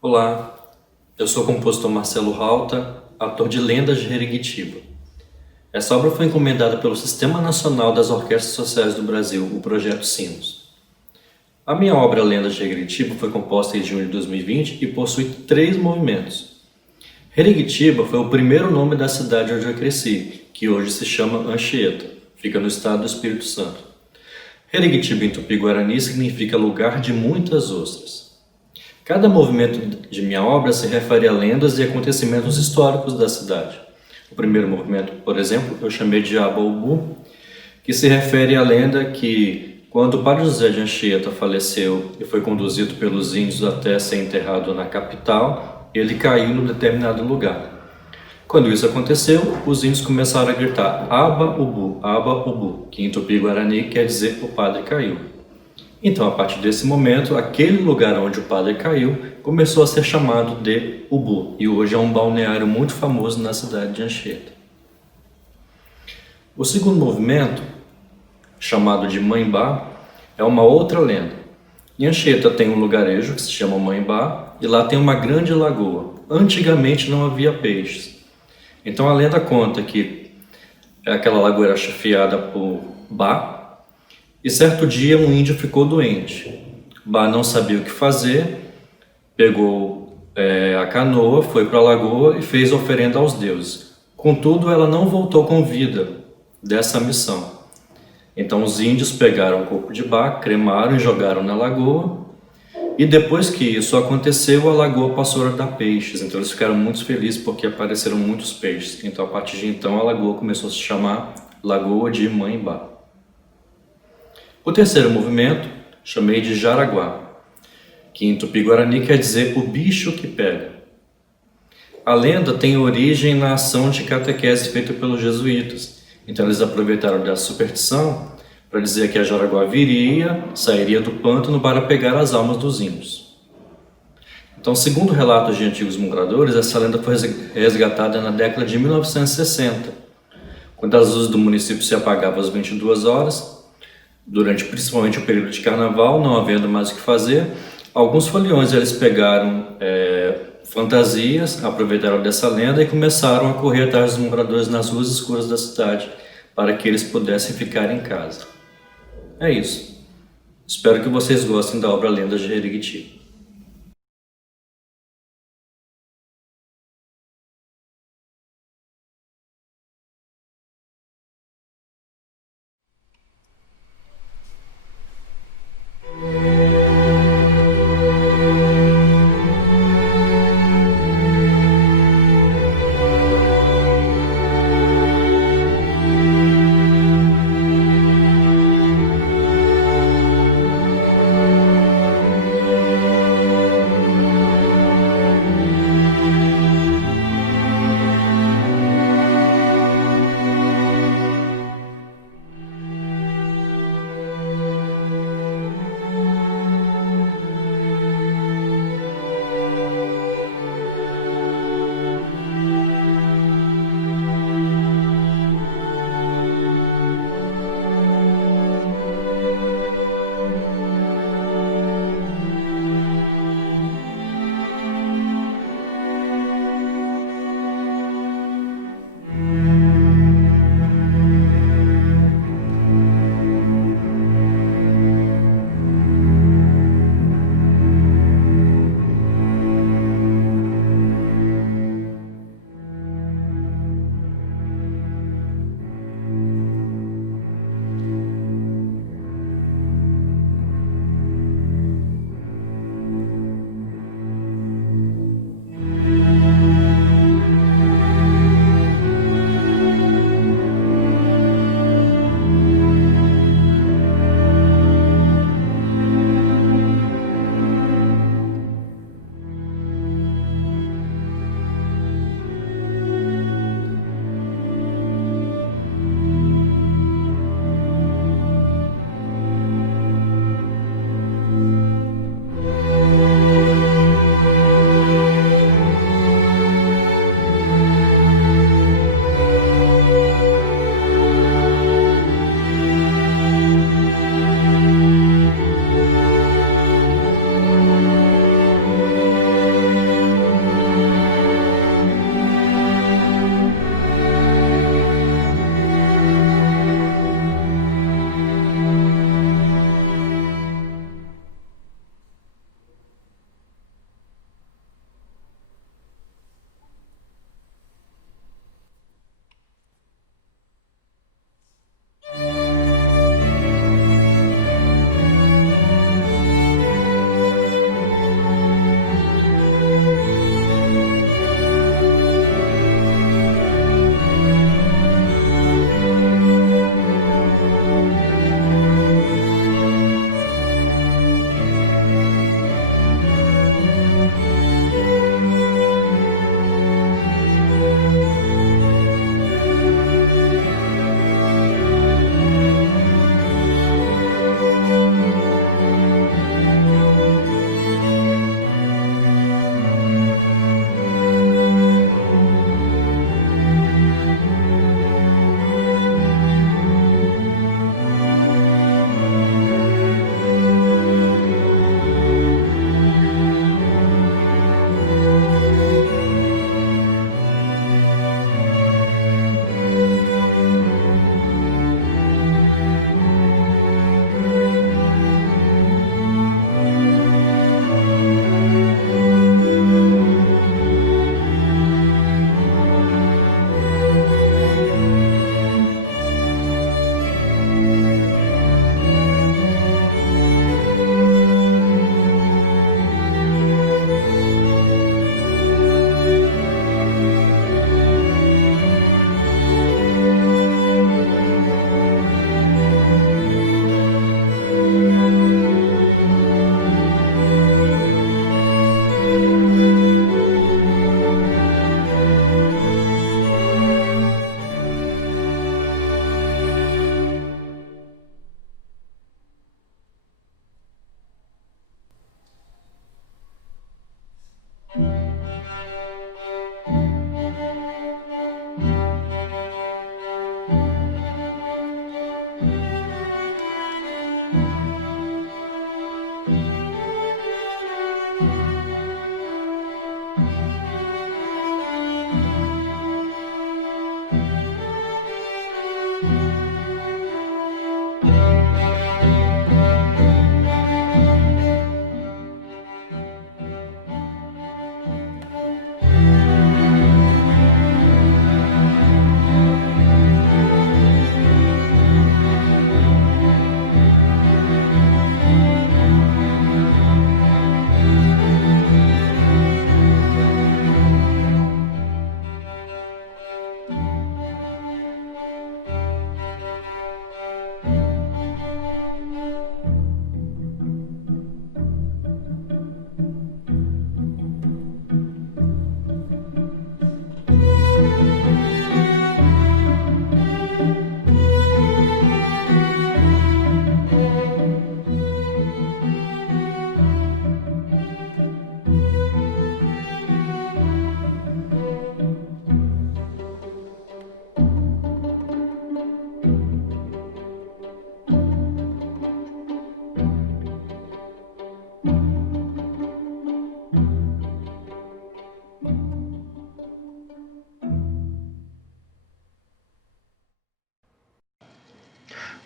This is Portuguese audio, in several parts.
Olá, eu sou o compositor Marcelo Rauta, ator de Lendas de Herigitiba. Essa obra foi encomendada pelo Sistema Nacional das Orquestras Sociais do Brasil, o Projeto Sinos. A minha obra Lendas de Herigitiba foi composta em junho de 2020 e possui 3 movimentos. Herigitiba foi o primeiro nome da cidade onde eu cresci, que hoje se chama Anchieta, fica no estado do Espírito Santo. Herigitiba em Tupi-Guarani significa lugar de muitas ostras. Cada movimento de minha obra se refere a lendas e acontecimentos históricos da cidade. O primeiro movimento, por exemplo, eu chamei de Abaúbu, que se refere à lenda que Quando o Padre José de Anchieta faleceu e foi conduzido pelos índios até ser enterrado na capital, ele caiu num determinado lugar. Quando isso aconteceu, os índios começaram a gritar Aba, Ubu, que em Tupi-Guarani quer dizer o padre caiu. Então, a partir desse momento, aquele lugar onde o padre caiu começou a ser chamado de Ubu, e hoje é um balneário muito famoso na cidade de Anchieta. O segundo movimento, chamado de Mãe-Bá, é uma outra lenda. Em Anchieta tem um lugarejo que se chama Mãe-Bá, e lá tem uma grande lagoa. Antigamente não havia peixes. Então a lenda conta que aquela lagoa era chefiada por Bá, e certo dia um índio ficou doente. Bá não sabia o que fazer, pegou a canoa, foi para a lagoa e fez oferenda aos deuses. Contudo, ela não voltou com vida dessa missão. Então os índios pegaram o corpo de Bá, cremaram e jogaram na lagoa. E depois que isso aconteceu, a lagoa passou a dar peixes. Então eles ficaram muito felizes porque apareceram muitos peixes. Então a partir de então a lagoa começou a se chamar Lagoa de Mãe-Bá. O terceiro movimento chamei de Jaraguá, que em Tupi-Guarani quer dizer o bicho que pega. A lenda tem origem na ação de catequese feita pelos jesuítas. Então eles aproveitaram da superstição para dizer que a Jaraguá sairia do pântano para pegar as almas dos índios. Então, segundo relatos de antigos moradores, essa lenda foi resgatada na década de 1960, quando as luzes do município se apagavam às 22 horas, durante principalmente o período de carnaval, não havendo mais o que fazer. Alguns foliões eles pegaram fantasias, aproveitaram dessa lenda e começaram a correr atrás dos moradores nas ruas escuras da cidade, para que eles pudessem ficar em casa. É isso. Espero que vocês gostem da obra Lendas de Jerigiti.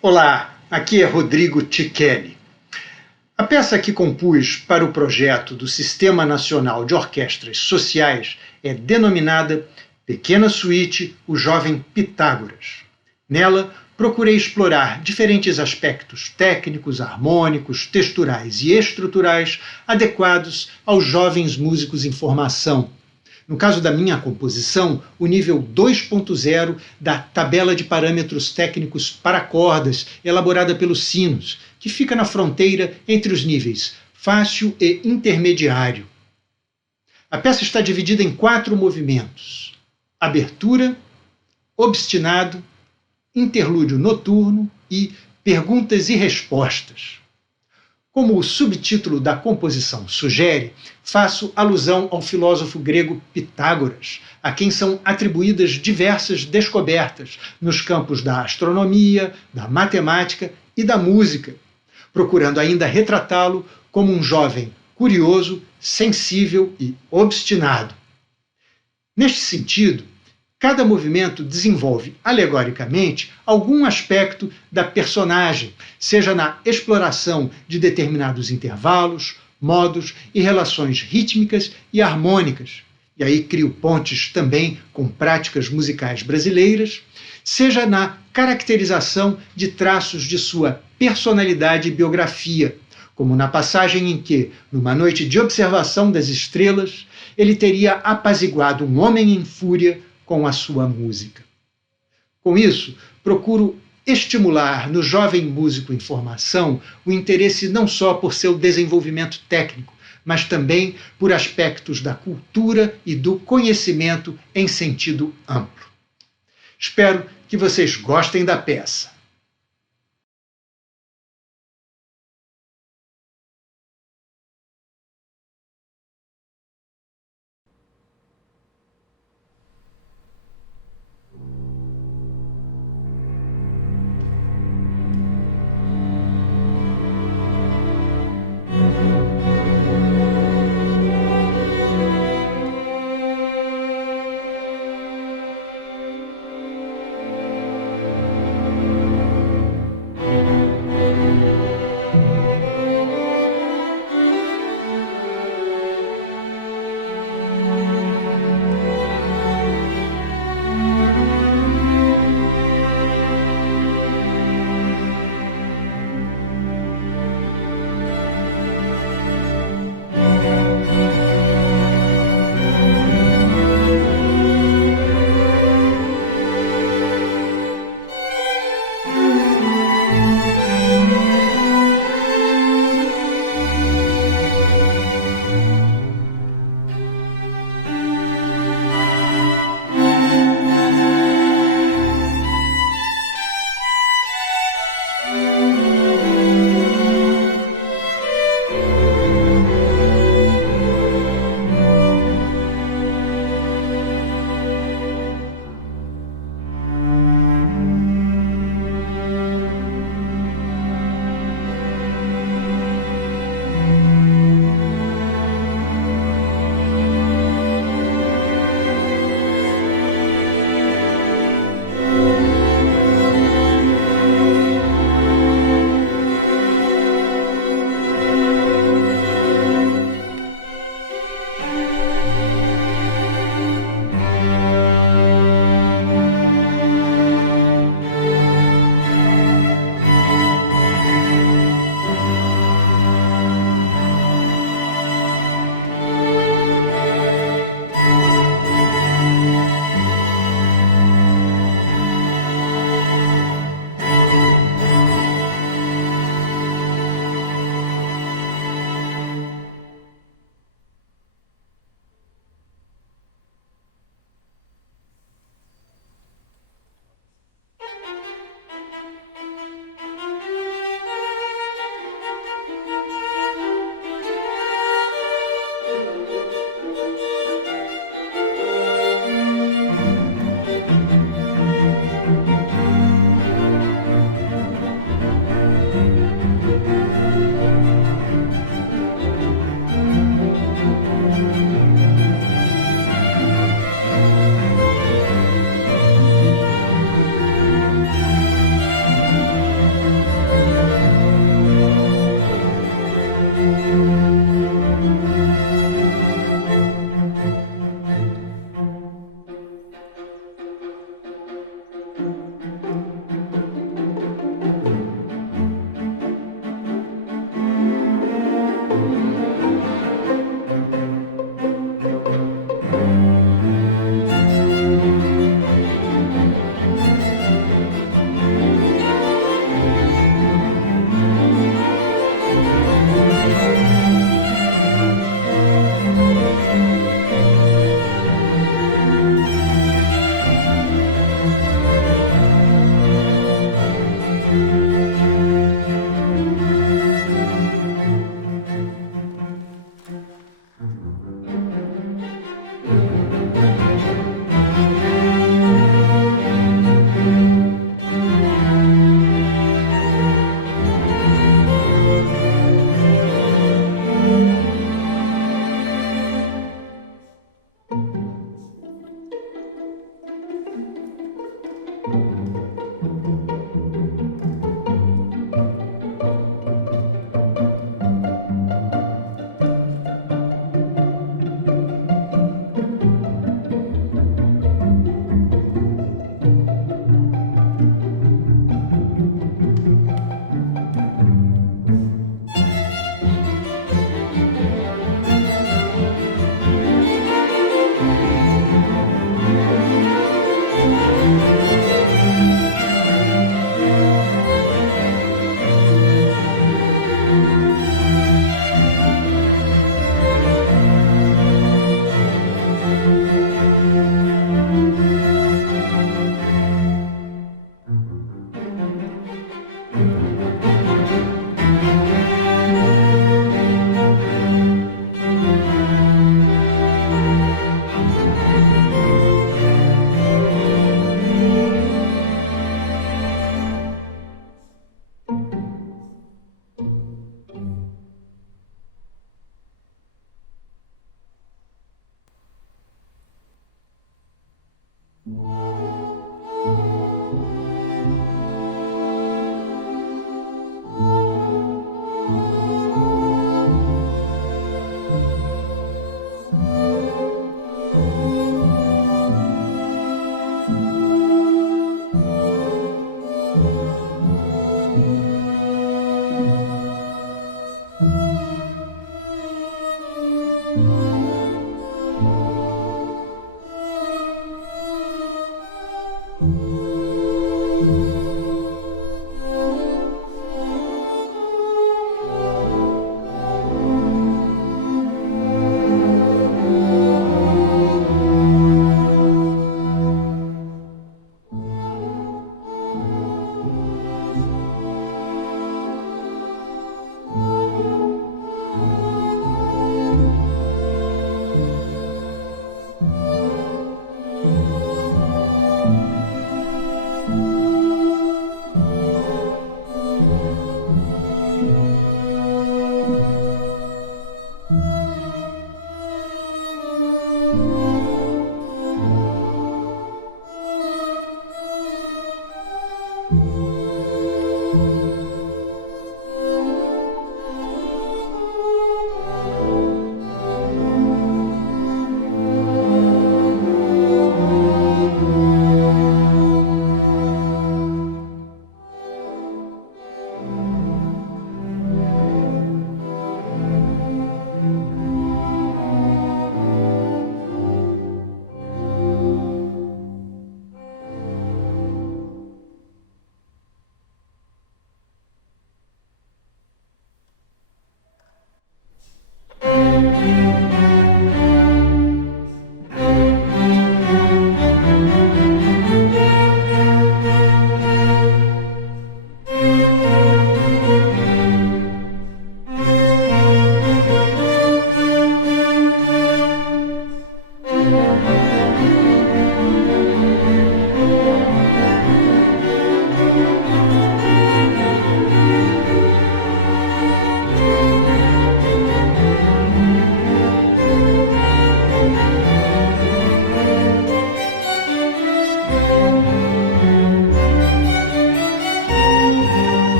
Olá, aqui é Rodrigo Tichelli. A peça que compus para o projeto do Sistema Nacional de Orquestras Sociais é denominada Pequena Suíte, o Jovem Pitágoras. Nela, procurei explorar diferentes aspectos técnicos, harmônicos, texturais e estruturais adequados aos jovens músicos em formação. No caso da minha composição, o nível 2.0 da tabela de parâmetros técnicos para cordas, elaborada pelos Sinos, que fica na fronteira entre os níveis fácil e intermediário. A peça está dividida em 4 movimentos: abertura, obstinado, interlúdio noturno e perguntas e respostas. Como o subtítulo da composição sugere, faço alusão ao filósofo grego Pitágoras, a quem são atribuídas diversas descobertas nos campos da astronomia, da matemática e da música, procurando ainda retratá-lo como um jovem curioso, sensível e obstinado. Neste sentido, cada movimento desenvolve alegoricamente algum aspecto da personagem, seja na exploração de determinados intervalos, modos e relações rítmicas e harmônicas, e aí crio pontes também com práticas musicais brasileiras, seja na caracterização de traços de sua personalidade e biografia, como na passagem em que, numa noite de observação das estrelas, ele teria apaziguado um homem em fúria com a sua música. Com isso, procuro estimular no jovem músico em formação o interesse não só por seu desenvolvimento técnico, mas também por aspectos da cultura e do conhecimento em sentido amplo. Espero que vocês gostem da peça.